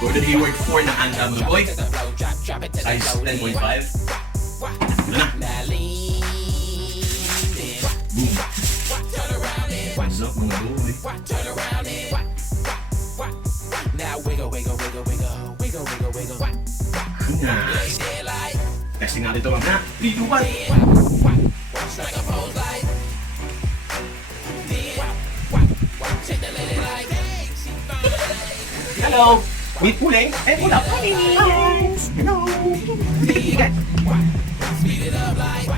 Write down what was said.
For the keyword 4 na Uncommon Boy. Size 10.5. Ano na? Boom. What's up mga boy? Nice. Testing natin ito mamaya. 3, 2, 1. Hello! With puling and pull up. Hello! Speed it up like